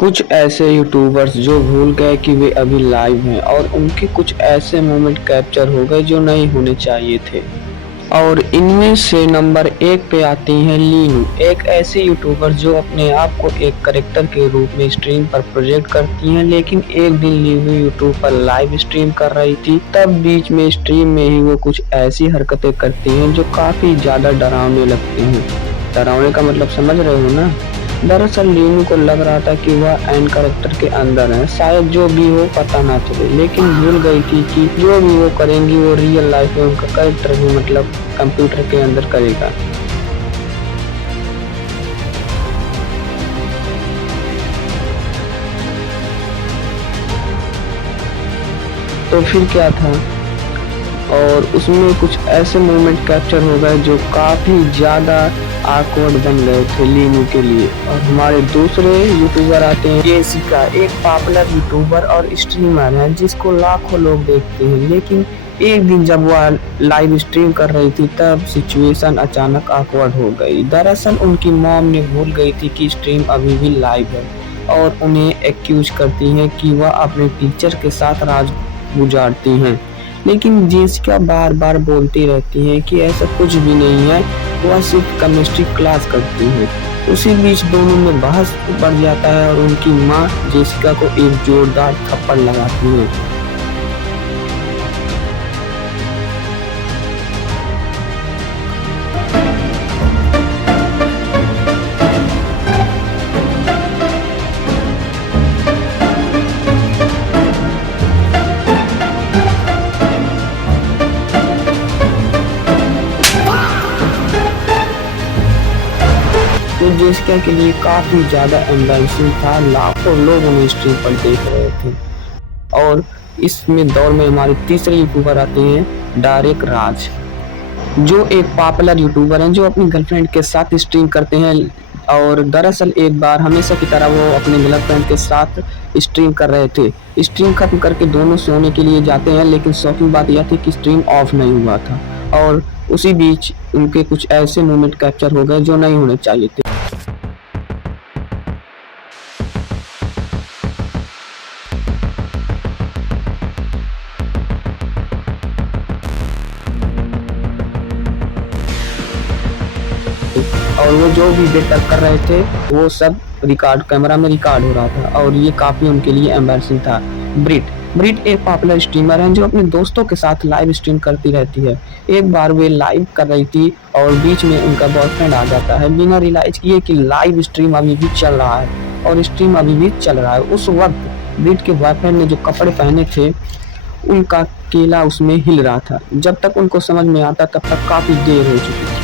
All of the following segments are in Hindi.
कुछ ऐसे यूट्यूबर्स जो भूल गए कि वे अभी लाइव हैं और उनके कुछ ऐसे मोमेंट कैप्चर हो गए जो नहीं होने चाहिए थे। और इनमें से नंबर 1 पे आती हैं लीनू, एक ऐसी यूट्यूबर जो अपने आप को एक करेक्टर के रूप में स्ट्रीम पर प्रोजेक्ट करती हैं। लेकिन एक दिन लीनू यूट्यूब पर लाइव स्ट्रीम कर रही थी, तब बीच में स्ट्रीम में ही वो कुछ ऐसी हरकतें करती हैं जो काफी ज्यादा डरावने लगती हैं। डरावने का मतलब समझ रहे हो ना। दरअसल लीनू को लग रहा था कि वह एन कैरेक्टर के अंदर है, शायद जो भी हो पता ना चले, लेकिन भूल गई थी कि जो भी वो करेंगी वो रियल लाइफ में उनका कैरेक्टर भी मतलब कंप्यूटर के अंदर करेगा। तो फिर क्या था, और उसमें कुछ ऐसे मोमेंट कैप्चर हो गए जो काफी ज्यादा ऑकवर्ड बन गए थे लीनू के लिए। और हमारे दूसरे यूट्यूबर आते हैं जेसिका, एक पॉपुलर यूट्यूबर और स्ट्रीमर है जिसको लाखों लोग देखते हैं। लेकिन एक दिन जब वह लाइव स्ट्रीम कर रही थी तब सिचुएशन अचानक ऑकवर्ड हो गई। दरअसल उनकी मॉम ने भूल गई थी कि स्ट्रीम अभी भी लाइव है और उन्हें एक्यूज करती हैं कि वह अपने टीचर के साथ रात गुजारती हैं। लेकिन जेसिका बार बार बोलती रहती है कि ऐसा कुछ भी नहीं है, वह सिर्फ केमिस्ट्री क्लास करती है। उसी बीच दोनों में बहस बढ़ जाता है और उनकी माँ जेसिका को एक जोरदार थप्पड़ लगाती है। तो जेसिका के लिए काफी ज्यादा एम्बैरेसिंग था, लाखों लोग उन्हें स्ट्रीम पर देख रहे थे। और इसमें दौर में हमारे तीसरे यूट्यूबर आते हैं डायरेक्ट राज, जो एक पॉपुलर यूट्यूबर हैं जो अपनी गर्लफ्रेंड के साथ स्ट्रीम करते हैं। और दरअसल एक बार हमेशा की तरह वो अपने गर्लफ्रेंड के साथ स्ट्रीम कर रहे थे। स्ट्रीम खत्म करके दोनों सोने के लिए जाते हैं, लेकिन शॉकिंग बात यह थी कि स्ट्रीम ऑफ नहीं हुआ था। और उसी बीच उनके कुछ ऐसे मोमेंट कैप्चर हो गए जो नहीं होने चाहिए थे। और वो जो भी बेटर कर रहे थे वो सब रिकॉर्ड कैमरा में रिकॉर्ड हो रहा था और ये काफी उनके लिए एम्बैरेसिंग था। ब्रिट एक पॉपुलर स्ट्रीमर है जो अपने दोस्तों के साथ लाइव स्ट्रीम करती रहती है। एक बार वे लाइव कर रही थी और बीच में उनका बॉयफ्रेंड आ जाता है बिना रियलाइज किए कि लाइव स्ट्रीम अभी भी चल रहा है और स्ट्रीम अभी भी चल रहा है। उस वक्त ब्रिट के बॉयफ्रेंड ने जो कपड़े पहने थे उनका केला उसमें हिल रहा था। जब तक उनको समझ में आता तब तक काफी देर हो चुकी थी।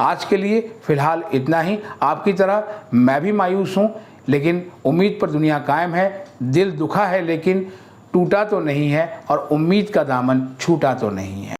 आज के लिए फिलहाल इतना ही। आपकी तरह मैं भी मायूस हूँ, लेकिन उम्मीद पर दुनिया कायम है। दिल दुखा है लेकिन टूटा तो नहीं है और उम्मीद का दामन छूटा तो नहीं है।